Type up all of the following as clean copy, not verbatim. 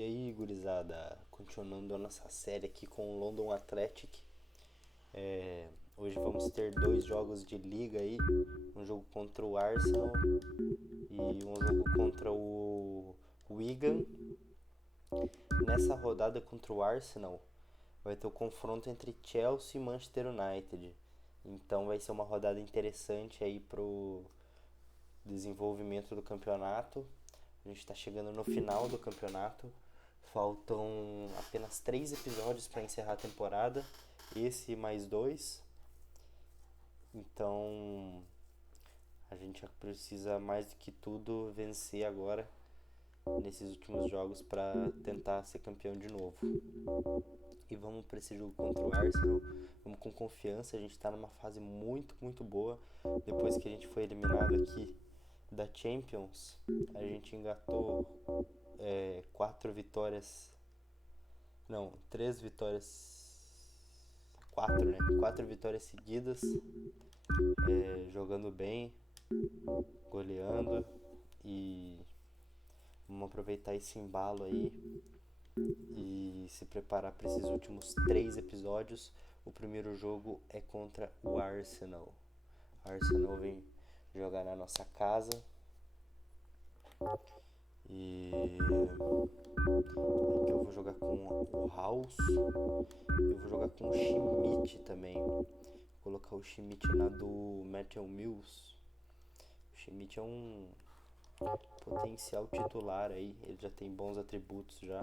E aí, gurizada, continuando a nossa série aqui com o London Athletic. Hoje vamos ter 2 jogos de liga aí, um jogo contra o Arsenal e um jogo contra o Wigan. Nessa rodada contra o Arsenal vai ter o confronto entre Chelsea e Manchester United. Então vai ser uma rodada interessante aí pro desenvolvimento do campeonato. A gente está chegando no final do campeonato. Faltam apenas 3 episódios para encerrar a temporada. Esse mais 2. Então a gente precisa mais do que tudo vencer agora nesses últimos jogos para tentar ser campeão de novo. E vamos para esse jogo contra o Arsenal. Vamos com confiança. A gente está numa fase muito, muito boa. Depois que a gente foi eliminado aqui da Champions, a gente engatou 3 vitórias, 4, né? 4 vitórias seguidas, jogando bem, goleando, e vamos aproveitar esse embalo aí e se preparar para esses últimos 3 episódios. O primeiro jogo é contra o Arsenal. O Arsenal vem jogar na nossa casa. E aqui eu vou jogar com o House. Eu vou jogar com o Schmidt também. Vou colocar o Schmidt na do Matthew Mills. O Schmidt é um potencial titular aí. Ele já tem bons atributos já.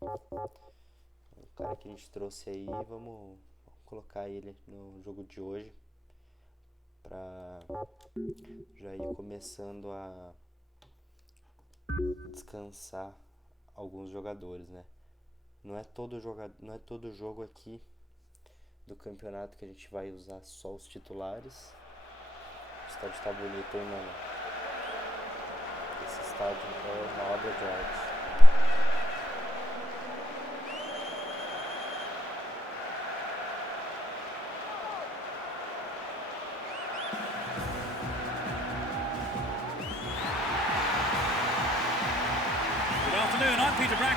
O cara que a gente trouxe aí, vamos colocar ele no jogo de hoje para já ir começando a descansar alguns jogadores, né? Não é todo jogo aqui do campeonato que a gente vai usar só os titulares. O estádio tá bonito, hein, mano? Esse estádio é uma obra de arte.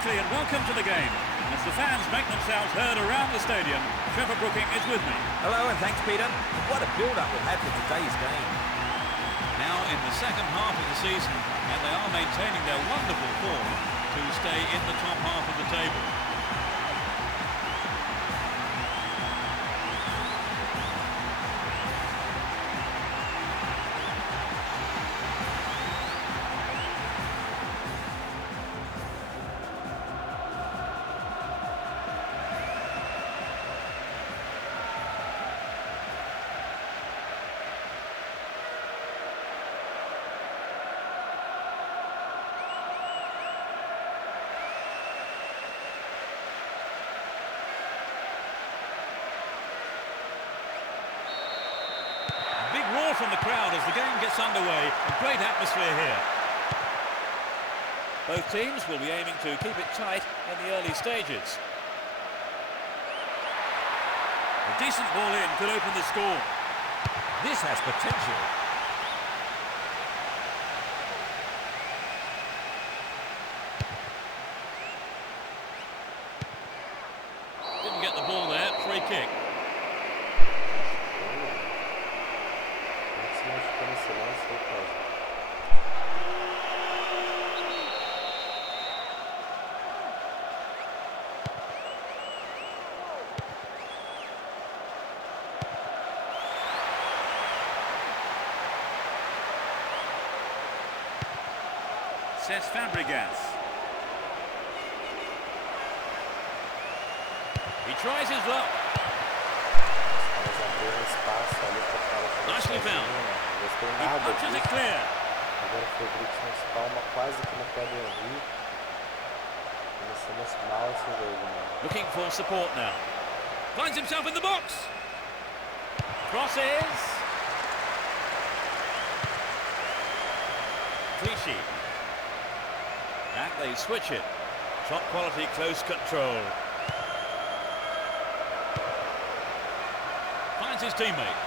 And welcome to the game. As the fans make themselves heard around the stadium, Trevor Brooking is with me. Hello and thanks, Peter. What a build-up we've had for today's game. Now in the second half of the season, and they are maintaining their wonderful form to stay in the top half of the table. Roar from the crowd as the game gets underway. A great atmosphere here. Both teams will be aiming to keep it tight in the early stages. A decent ball in could open the score. This has potential. Didn't get the ball there. Free kick. Says Fabregas. He tries his luck. Nicely found. He punches it clear. Agora foi o Brooks nos palma quase que no pé do Henry. Começamos mal esse jogo, mano. Looking for support now. Finds himself in the box. Crosses. Clichy. And they switch it. Top quality close control. Finds his teammate.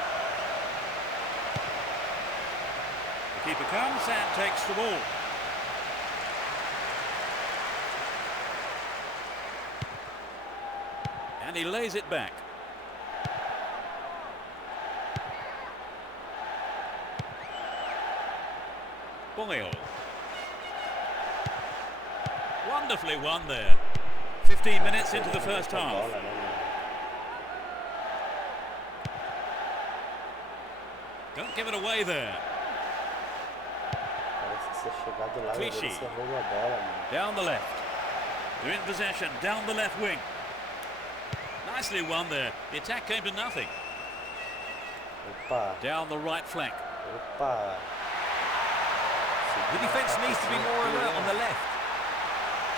The keeper comes and takes the ball. And he lays it back. Boyle. Wonderfully won there. 15 minutes into the first half. Don't give it away there. Clichy. Down the left. They're in possession. Down the left wing. Nicely won there. The attack came to nothing. Down the right flank. The defence needs to be more alert on the left.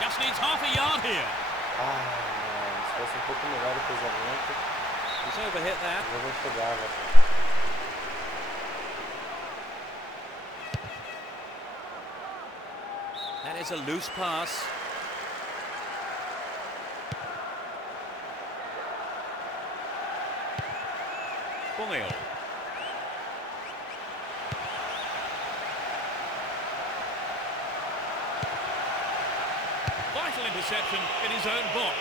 Just needs half a yard here. He's overhit that. That is a loose pass. Boyle. Vital interception in his own box.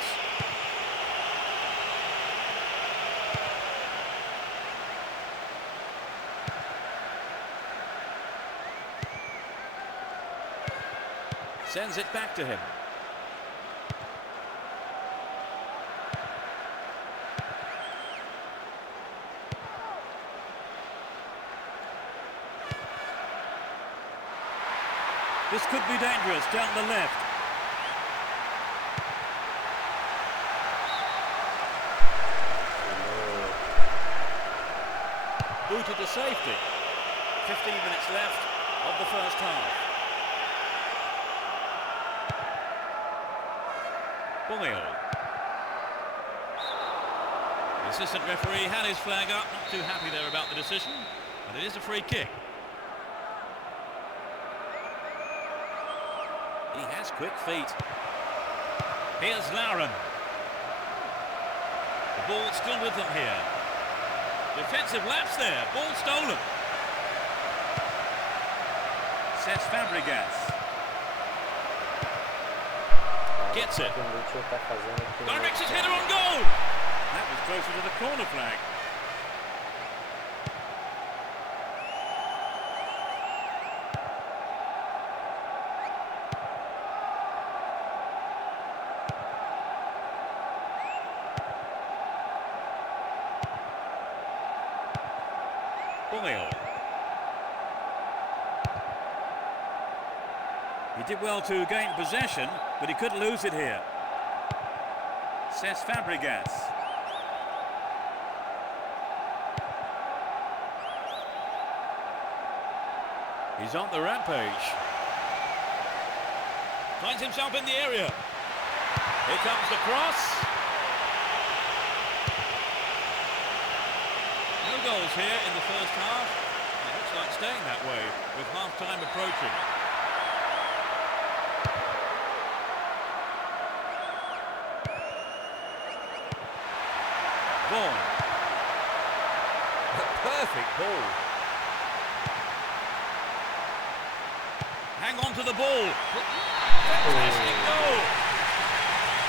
Sends it back to him. This could be dangerous down the left. Booted to safety. 15 minutes left of the first half. Boyle. The assistant referee had his flag up, not too happy there about the decision, but it is a free kick. He has quick feet. Here's Lauren. The ball still with them here. Defensive lapse there, ball stolen. Says Fabregas. Gets it. Directs his header on goal. That was closer to the corner flag. Boyle. He did well to gain possession, but he could lose it here. Says Fabregas. He's on the rampage. Finds himself in the area. Here comes the cross. No goals here in the first half. It looks like staying that way with half-time approaching. Vaughan. A perfect ball. Hang on to the ball. Fantastic goal.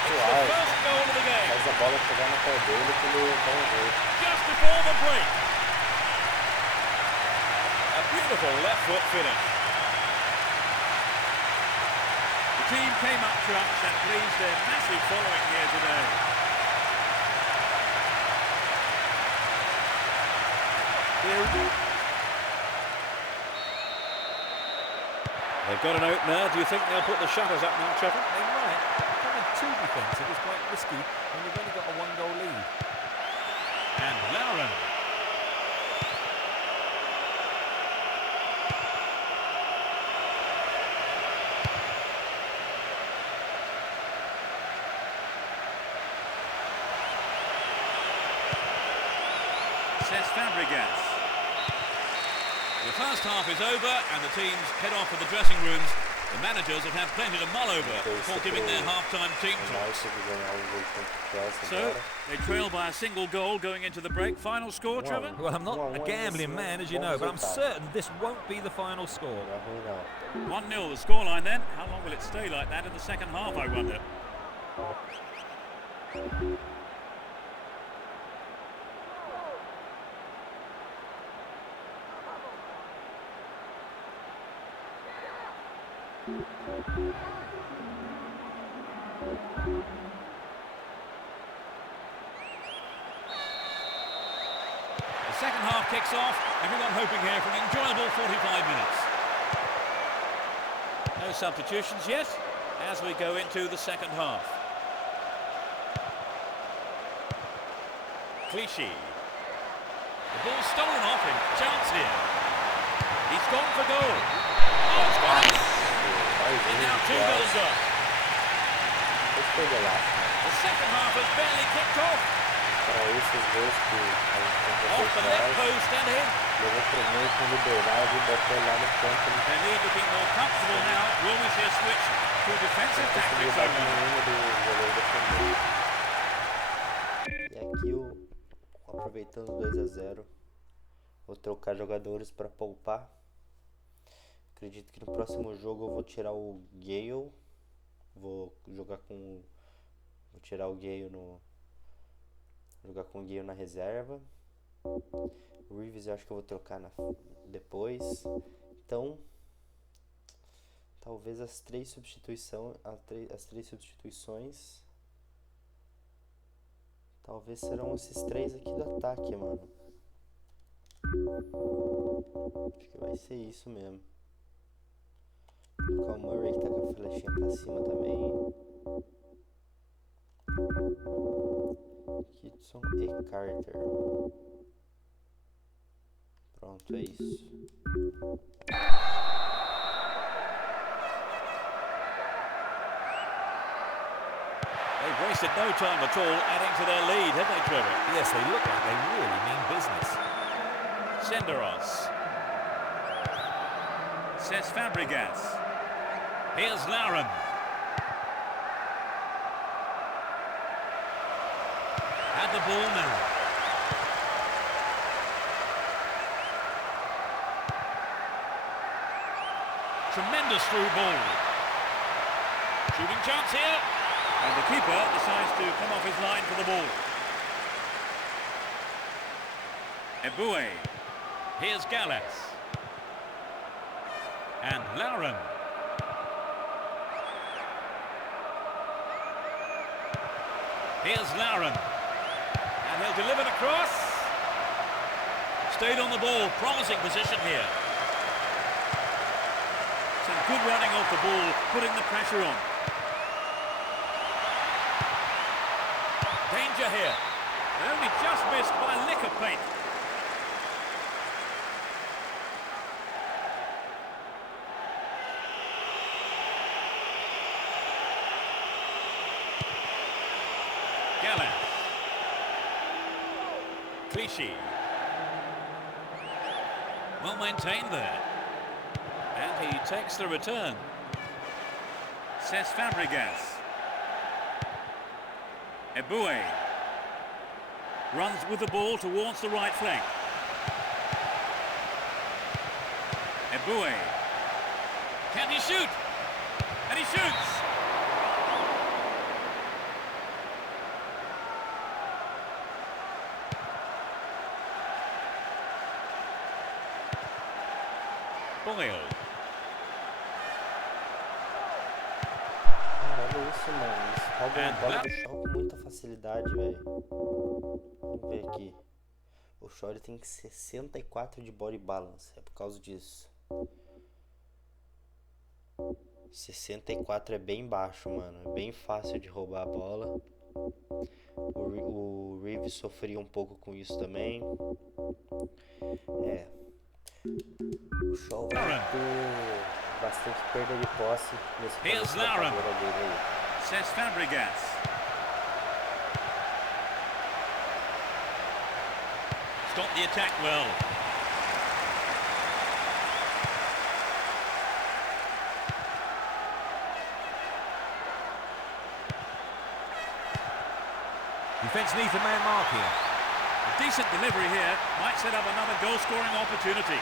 It's the first goal of the game. Just before the break. A beautiful left foot finish. The team came up trumps and pleased their massive following here today. They've got an opener. Do you think they'll put the shutters up now, Trevor? They might. Becoming too defensive is quite risky when you've only got a one-goal lead. And Lauren. Says Fabregas. The first half is over and the teams head off to the dressing rooms. The managers have had plenty to mull over before giving their half-time team talks. So, they trail by a single goal going into the break. Final score, Trevor? Well, I'm not a gambling man, as you know, but I'm certain this won't be the final score. 1-0 the scoreline then. How long will it stay like that in the second half, I wonder? The second half kicks off. Everyone hoping here for an enjoyable 45 minutes. No substitutions yet as we go into the second half. Clichy. The ball stolen off him. Chance here. He's gone for goal. Oh, it's got it. And now 2 goals up. The second half has barely kicked off. Off the left post and in. They need looking more comfortable now. Will we see a switch to defensive tactics only? E aqui aproveitando 2-0, vou trocar jogadores para poupar. Acredito que no próximo jogo eu vou tirar o Gale. Vou tirar o Gale jogar com o Gale na reserva. O Reeves eu acho que eu vou trocar depois. Então, talvez as três substituições talvez serão esses 3 aqui do ataque, mano. Acho que vai ser isso mesmo. Colocar o Murray que tá com a flechinha pra cima também. Kitson e Carter. Pronto, é isso. They've wasted no time at all adding to their lead, have they, Trevor? Yes, they look like they really mean business. Senderos. Cesc Fabregas. Here's Lauren. Had the ball now. Tremendous through ball. Shooting chance here. And the keeper decides to come off his line for the ball. Eboué. Here's Gallas. And Lauren. Here's Lauren. And he'll deliver the cross. Stayed on the ball. Promising position here. Some good running off the ball, putting the pressure on. Danger here. They only just missed by a lick of paint. Gallas. Clichy. Well maintained there. And he takes the return. Cesc Fabregas. Eboué runs with the ball towards the right flank. Eboué. Can he shoot? And he shoots! Boyle. Olha isso, mano. Eles roubam a bola do Shaw com muita facilidade, velho. Vamos ver aqui. O Shaw tem 64 de body balance. É por causa disso. 64 é bem baixo, mano. É bem fácil de roubar a bola. O Reeves sofria um pouco com isso também. O Shaw vai ter bastante perda de posse nesse começo da carreira dele aí. Cesc Fabregas. Stop the attack well. Defence needs a man mark here. A decent delivery here might set up another goal-scoring opportunity.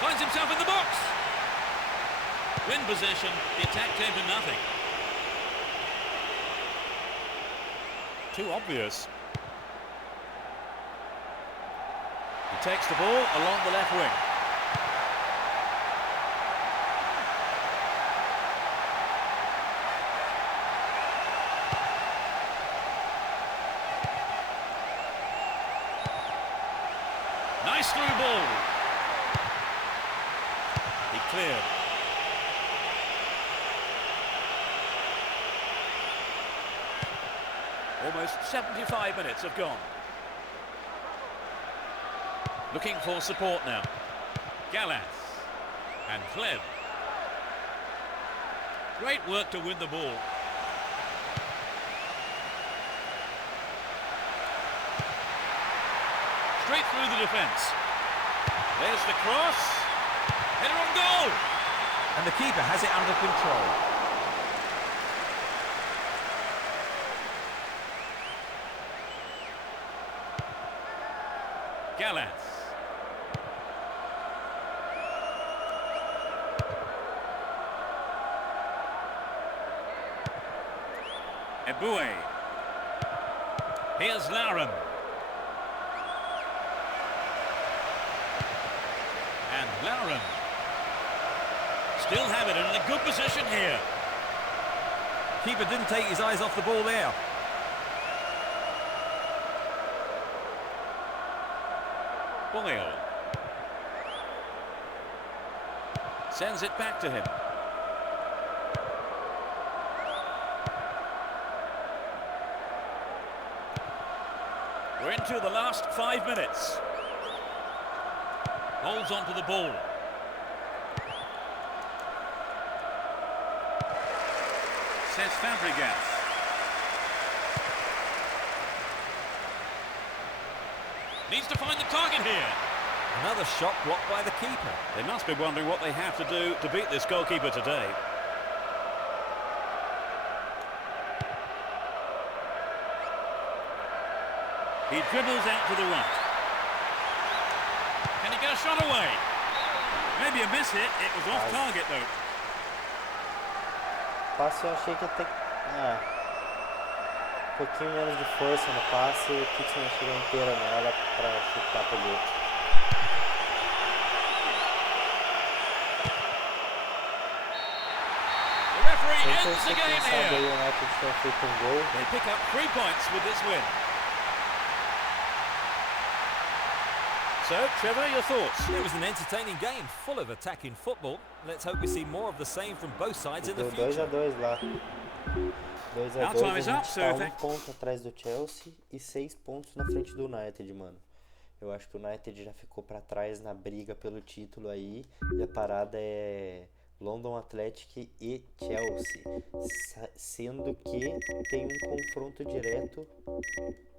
Finds himself in the box. Win possession, the attack came to nothing. Too obvious. He takes the ball along the left wing. Nice through ball. He cleared. Almost 75 minutes have gone. Looking for support now. Gallas and Kleb. Great work to win the ball. Straight through the defence. There's the cross. Header on goal. And the keeper has it under control. Gallas. Eboué. Here's Lauren. And Lauren. Still have it and in a good position here. Keeper didn't take his eyes off the ball there. Boyle. Sends it back to him. We're into the last 5 minutes. Holds on to the ball. Says Fabregas. Needs to find the target here. Another shot blocked by the keeper. They must be wondering what they have to do to beat this goalkeeper today. He dribbles out to the right. Can he get a shot away? Maybe a miss it. It was off target though. Passe eu achei que ia ter. Um pouquinho menos de força no passe e o Kitson não chegou inteira nela pra chutar pro gol. The referee Sem ends the torcer, quem game sabe aí here. o United tenha feito um gol. They pick up 3 points with this win. So, Trevor, your thoughts? It was an entertaining game, full of attacking football. Let's hope we see more of the same from both sides in the Deu future. 2-2 lá. 2-2, Now time is a up, gente so tá thank- ponto atrás do Chelsea e 6 pontos na frente do United, mano. Eu acho que o United já ficou pra trás na briga pelo título aí. E a parada é London Athletic e Chelsea. Sendo que tem um confronto direto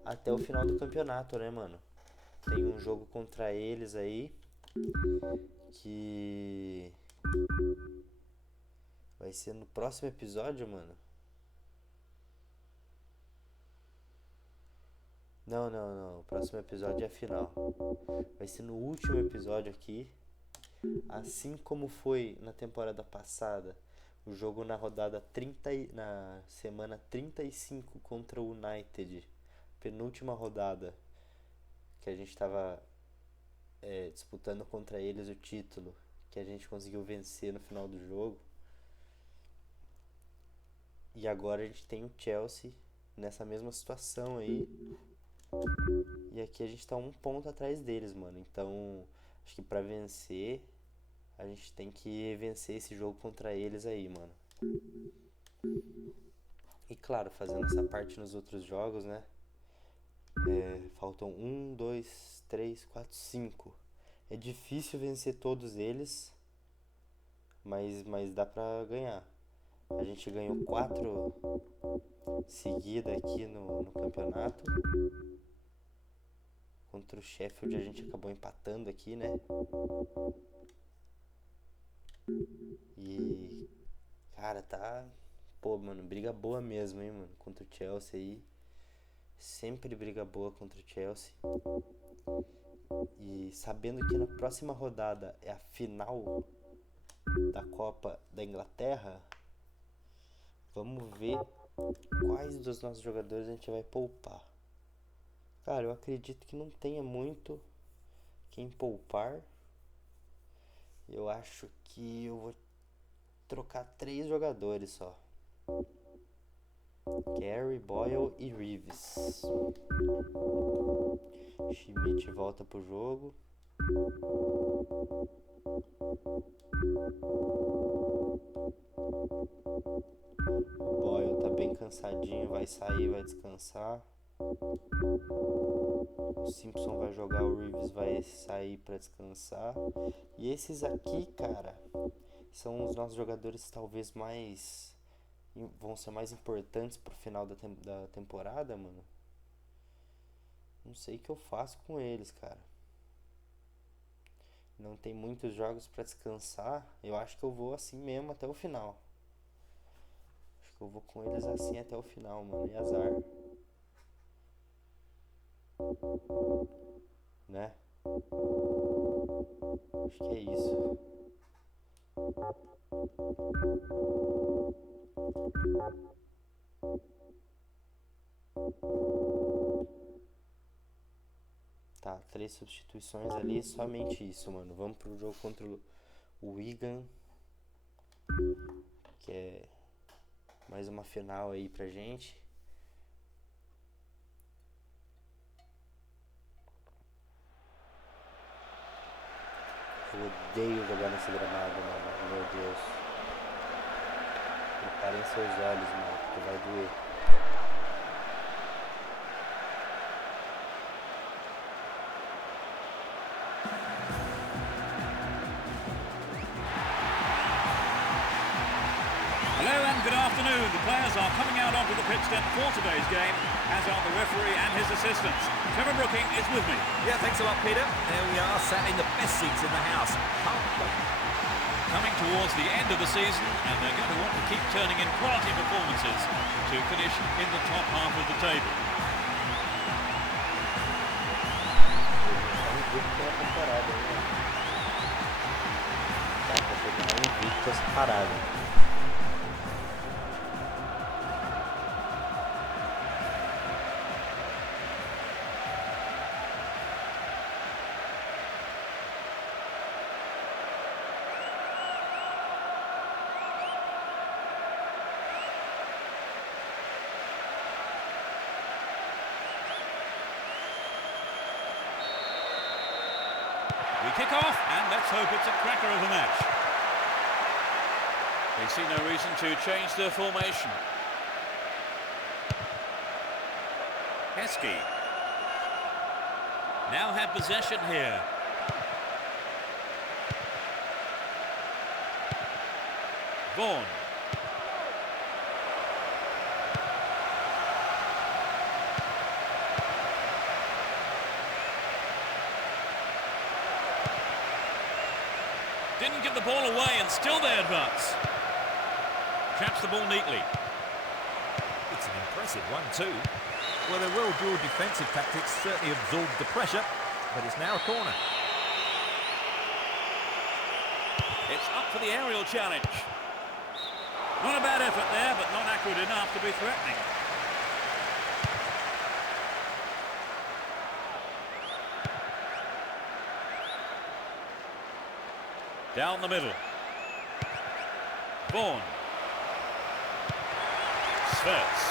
até o final do campeonato, né, mano? Tem um jogo contra eles aí que vai ser no próximo episódio, mano. Não. O próximo episódio é a final. Vai ser no último episódio aqui. Assim como foi na temporada passada, o jogo na rodada 30, na semana 35 contra o United. Penúltima rodada. Que a gente estava disputando contra eles o título. Que a gente conseguiu vencer no final do jogo. E agora a gente tem o Chelsea nessa mesma situação aí. E aqui a gente tá um ponto atrás deles, mano. Então, acho que pra vencer, a gente tem que vencer esse jogo contra eles aí, mano. E claro, fazendo essa parte nos outros jogos, né? Faltam 1, 2, 3, 4, 5. É difícil vencer todos eles, mas dá pra ganhar. A gente ganhou 4 seguidas aqui no campeonato. Contra o Sheffield a gente acabou empatando aqui, né? E... cara, tá... pô, mano, briga boa mesmo, hein, mano? Contra o Chelsea aí. Sempre briga boa contra o Chelsea. E sabendo que na próxima rodada é a final da Copa da Inglaterra, vamos ver quais dos nossos jogadores a gente vai poupar. Cara, eu acredito que não tenha muito quem poupar. Eu acho que eu vou trocar 3 jogadores só. Gary, Boyle e Reeves. Schmidt volta pro jogo. O Boyle tá bem cansadinho, vai sair, vai descansar. O Simpson vai jogar, o Reeves vai sair pra descansar. E esses aqui, cara, são os nossos jogadores talvez mais... vão ser mais importantes pro final da temporada, mano. Não sei o que eu faço com eles, cara. Não tem muitos jogos pra descansar. Eu acho que eu vou assim mesmo até o final. Acho que eu vou com eles assim até o final, mano. E azar. Né? Acho que é isso. Tá, 3 substituições ali, somente isso, mano. Vamos pro jogo contra o Wigan, que é mais uma final aí pra gente. Eu odeio jogar nesse gramado, mano. Meu Deus. Preparem seus olhos, mano, porque vai doer. Hello and good afternoon. The players are coming out onto the pitch then for today's game, as are the referee and his assistants. Trevor Brooking is with me. Yeah, thanks a lot, Peter. There we are, sat in the best seats in the house. Can't wait. Coming towards the end of the season, and they're going to want to keep turning in quality performances to finish in the top half of the table. Essa parada. We kick off, and let's hope it's a cracker of a match. They see no reason to change their formation. Heskey now have possession here. Vaughan. Didn't give the ball away and still they advance. Traps the ball neatly. It's an impressive 1-2. Well, their well-drilled defensive tactics certainly absorbed the pressure, but it's now a corner. It's up for the aerial challenge. Not a bad effort there, but not accurate enough to be threatening. Down the middle. Vaughan. Sverts.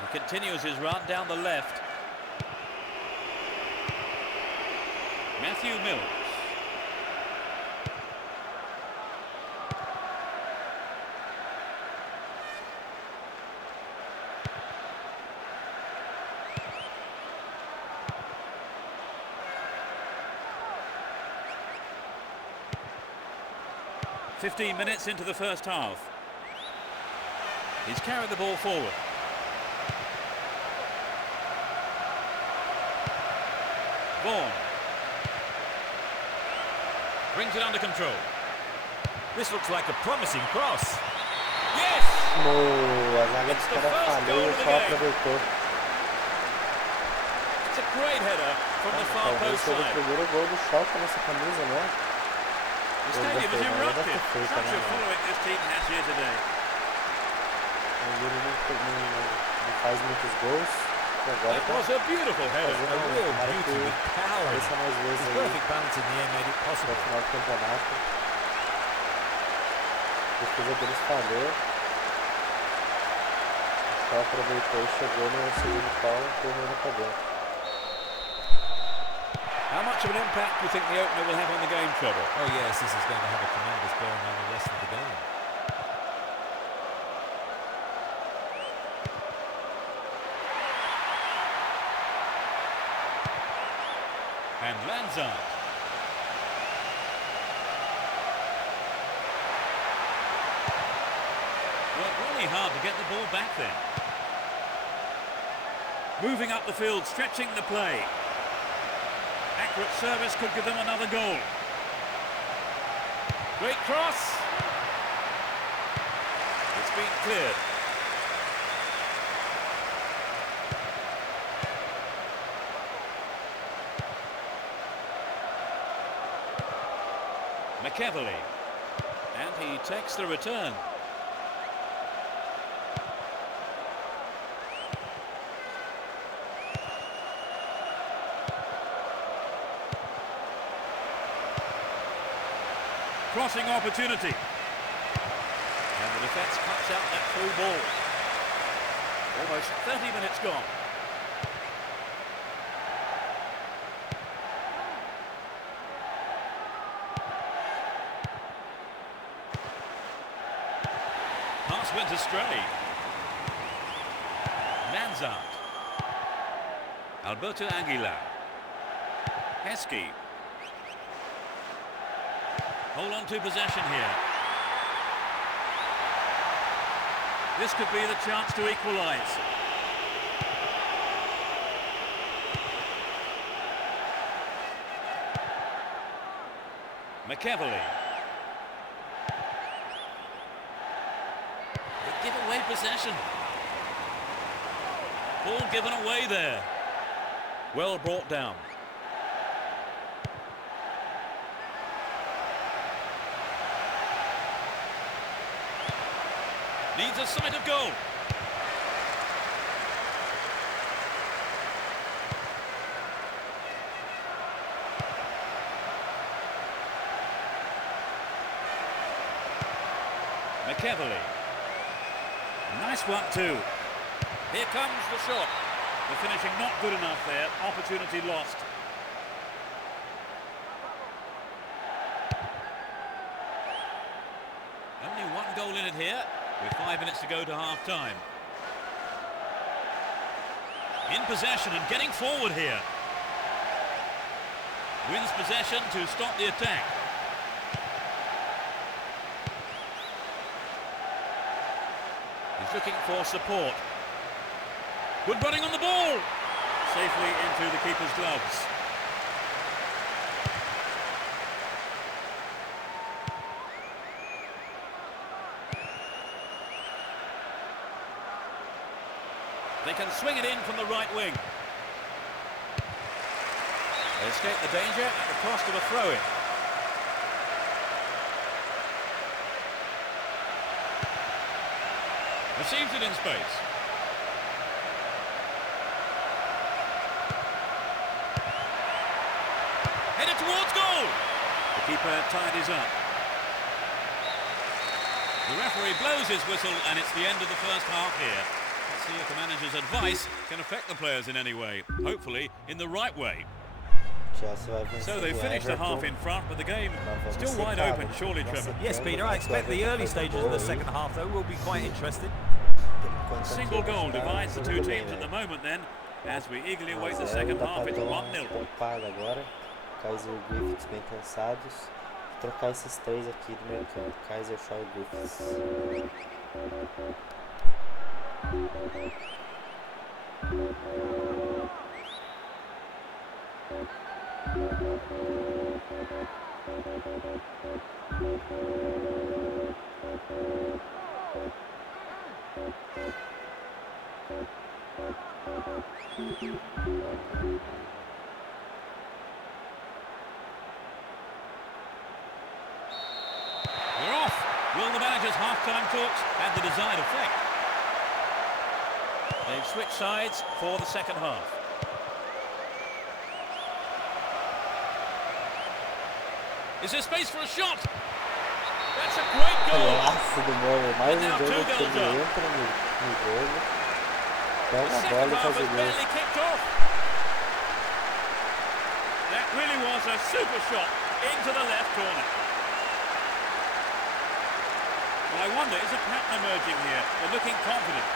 He continues his run down the left. Matthew Mills. "15 minutes into the first half. He's carried the ball forward. Vaughan. Brings it under control. This looks like a promising cross. Yes! A zaga dos caras falhou e só aproveitou. It's a great header from the far Talvez post seja o side. primeiro gol do Schalke nessa camisa, né? The stadium is erupted. Such a né? following this team has here today. Ele não faz muitos gols. That was a beautiful header. A real beauty with power. Esse é mais His vezes aí perfect balance in the air made it no possible. final do campeonato. A defesa deles falhou. O Shaw aproveitou e chegou no segundo pau e correndo pra dentro. How much of an impact do you think the opener will have on the game, Trevor? Oh yes, this is going to have a tremendous bearing on the rest of the game. And Lanzard. Worked really hard to get the ball back then. Moving up the field, stretching the play. Accurate service could give them another goal. Great cross. It's been cleared. McEverley. And he takes the return. Crossing opportunity. And the defence cuts out that through ball. Almost 30 minutes gone. Pass went astray. Lanzard. Alberto Aguilar. Heskey. Hold on to possession here. This could be the chance to equalise. McEverley. They give away possession. Ball given away there. Well brought down. Needs a sight of goal. McEverley. Nice one too. Here comes the shot. The finishing not good enough there. Opportunity lost. Only one goal in it here, with 5 minutes to go to half-time. In possession and getting forward here. Wins possession to stop the attack. He's looking for support. Good running on the ball. Safely into the keeper's gloves. They can swing it in from the right wing. They escape the danger at the cost of a throw-in. Receives it in space. Headed towards goal. The keeper tidies up. The referee blows his whistle and it's the end of the first half here. Let's see if the manager's advice can affect the players in any way. Hopefully in the right way. So they finished the half in front, but the game still wide open, surely, Trevor. Yes, Peter, I expect the early stages of the second half, though, will be quite interesting. Single goal divides the two teams at the moment then, as we eagerly await the second half. It's 1-0. Agora, Kaiser e Griffiths bem cansados. Vou trocar esses três aqui do meio campo, Kaiser, Shaw e Griffiths. We're off. Will the manager's half-time talks have the desired effect? They've switched sides for the second half. Is there space for a shot? That's a great goal. Golaço do Neuer, mais And um now jogo two que goals ele up. entra no jogo, The pega a second bola e half faz o has gol. barely kicked off. That really was a super shot into the left corner. Well, I wonder, is a pattern emerging here? They're looking confident.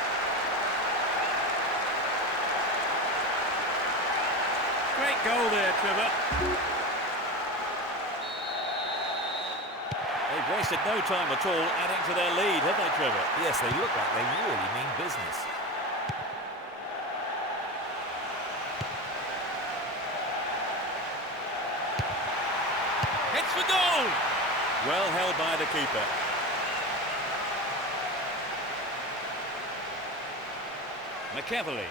Great goal there, Trevor. They've wasted no time at all adding to their lead, have they, Trevor? Yes, they look like they really mean business. Hits for goal! Well held by the keeper. McEverley.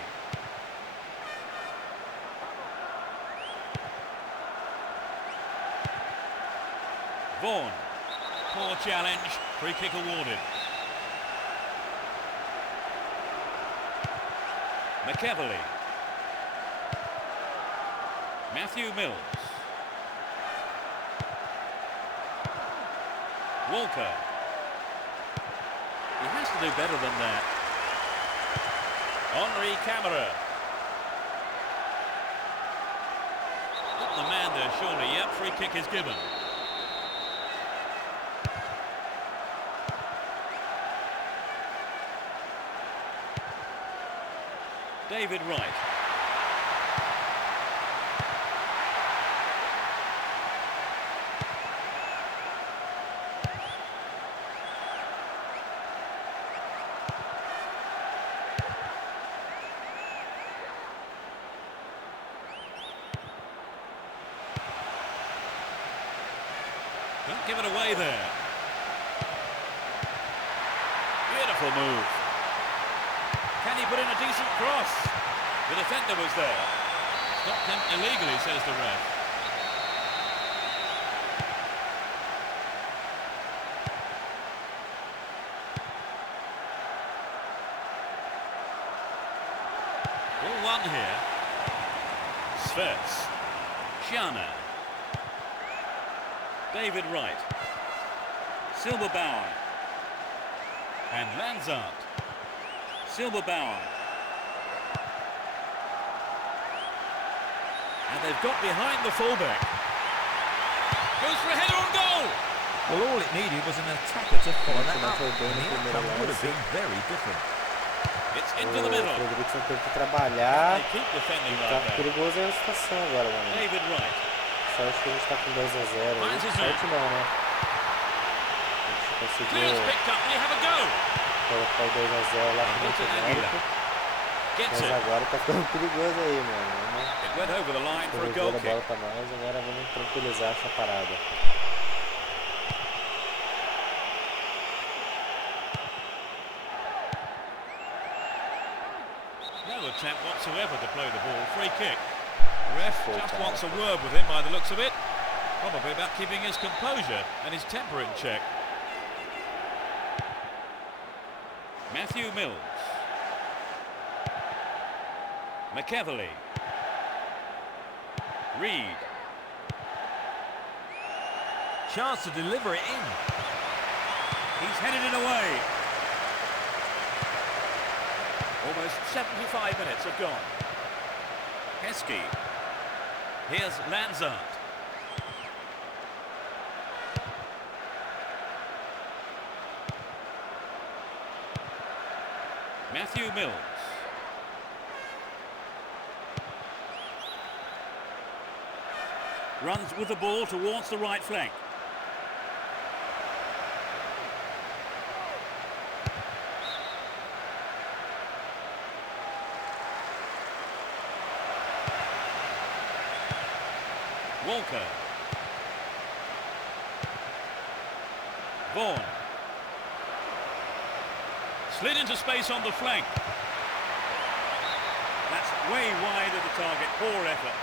Vaughan. Poor challenge. Free kick awarded. McEverley. Matthew Mills. Walker. He has to do better than that. Henri Camara. Not the man there, surely. Yep, free kick is given. David Wright. Don't give it away there. Beautiful move. Can he put in a decent cross? The defender was there. Stopped him illegally, says the ref. All one here. Sverts. Shiana. David Wright. Silberbauer. And Lanzard. Silberbauer. And they've got behind the fullback. Goes for a header on goal. Well, all it needed was an attacker to follow that up, foi bem and no the primeiro outcome would have lance. been very different. It's into the O middle. Frederickson teve que trabalhar. They keep defending Tá like that. perigoso aí a situação agora, mano. David Wright. Sorte que a gente tá com 2 a 0. Finds his man. Sorte não, né? A gente conseguiu Clearance picked up. They have a go. colocar o 2 a 0 lá com muito mérito. Gets Mas it. agora tá ficando perigoso aí, mano. Vamos It went over the line for a devolver goal a kick. bola pra nós. Agora vamos tranquilizar essa parada. No attempt whatsoever to play the ball. Free kick. Ref Full just time. wants a word with him by the looks of it. Probably about keeping his composure and his temper in check. Matthew Mills. McEverley. Reed. Chance to deliver it in. He's headed it away. Almost 75 minutes have gone. Heskey. Here's Lanzard. Matthew Mills. Runs with the ball towards the right flank. Walker. Vaughan. Slid into space on the flank. That's way wide of the target. Poor effort.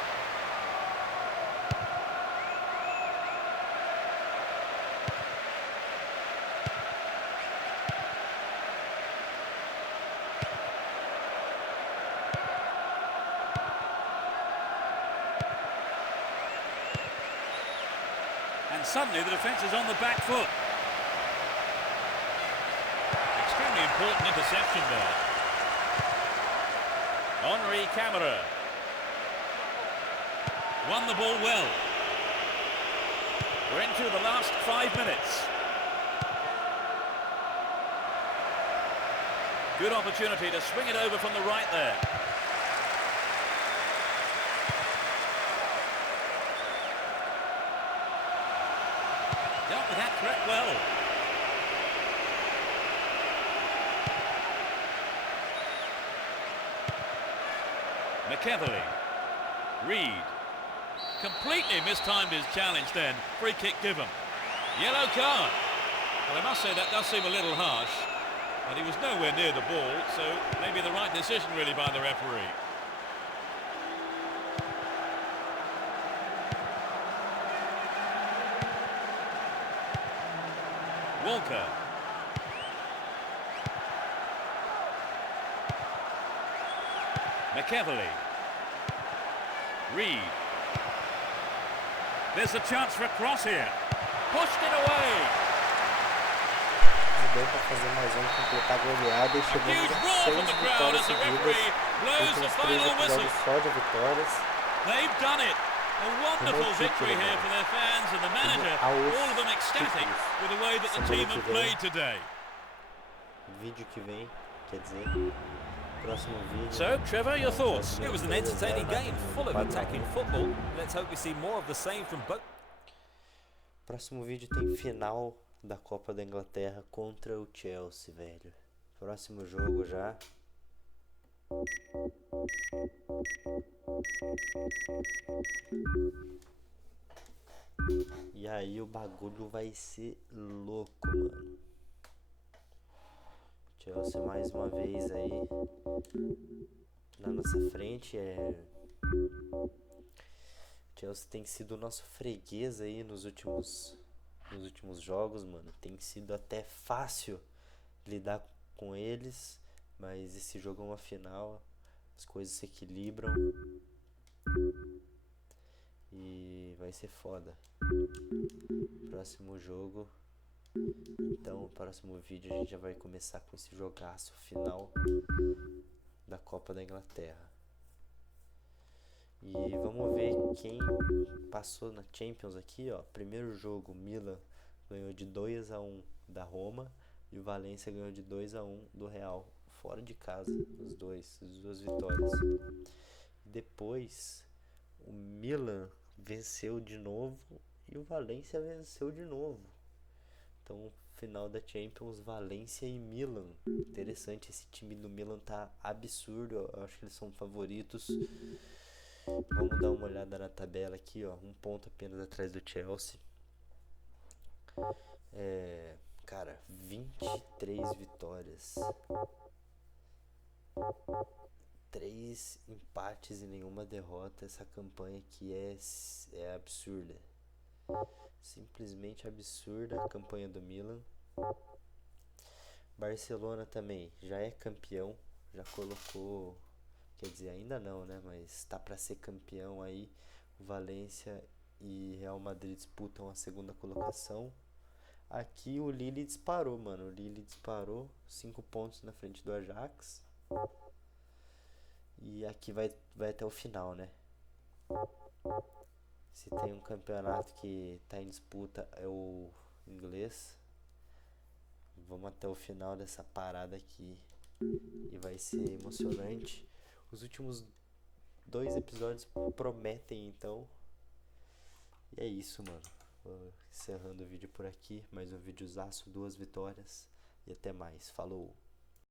And suddenly the defence is on the back foot. Extremely important interception there. Henri Camara. Won the ball well. We're into the last 5 minutes. Good opportunity to swing it over from the right there. Dealt with that threat well. McEverly. Reed. Completely mistimed his challenge then. Free kick given. Yellow card. Well, I must say that does seem a little harsh. But he was nowhere near the ball, so maybe the right decision really by the referee. Walker. McEverly. Reed. There's a chance for a cross here. Pushed it away. Deu para fazer mais um, completar a goleada e chegamos a 6 vitórias seguidas. Últimos 3 episódios só de vitórias. They've done it. A wonderful victory here for their fans and the manager. All of them ecstatic with the way that the team have played today. Vídeo que vem, quer dizer, próximo vídeo. So, Trevor, your thoughts? It was an entertaining game, full of attacking football. Let's hope we see more of the same from both. Próximo vídeo tem final da Copa da Inglaterra contra o Chelsea, velho. Próximo jogo já. E aí o bagulho vai ser louco, mano. Chelsea mais uma vez aí na nossa frente. Chelsea tem sido o nosso freguês aí nos últimos jogos, mano. Tem sido até fácil lidar com eles, mas esse jogo é uma final, as coisas se equilibram e vai ser foda. Próximo jogo, então, próximo vídeo a gente já vai começar com esse jogaço final da Copa da Inglaterra. E vamos ver quem passou na Champions aqui, ó. Primeiro jogo, Milan ganhou de 2-1 da Roma e o Valência ganhou de 2-1 do Real, fora de casa, as duas vitórias. Depois, o Milan venceu de novo e o Valência venceu de novo. Então, final da Champions, Valência e Milan. Interessante, esse time do Milan tá absurdo, eu acho que eles são favoritos. Vamos dar uma olhada na tabela aqui, ó. 1 ponto apenas atrás do Chelsea. Cara, 23 vitórias. 3 empates e nenhuma derrota. Essa campanha aqui é absurda. Simplesmente absurda a campanha do Milan. Barcelona também já é campeão. Já colocou... Quer dizer, ainda não, né? Mas tá para ser campeão aí. O Valência e Real Madrid disputam a segunda colocação. Aqui o Lille disparou, mano. O Lille disparou 5 pontos na frente do Ajax. E aqui vai até o final, né? Se tem um campeonato que tá em disputa é o inglês. Vamos até o final dessa parada aqui. E vai ser emocionante. Os últimos 2 episódios prometem, então. E é isso, mano. Vou encerrando o vídeo por aqui. Mais um videozaço, 2 vitórias. E até mais. Falou!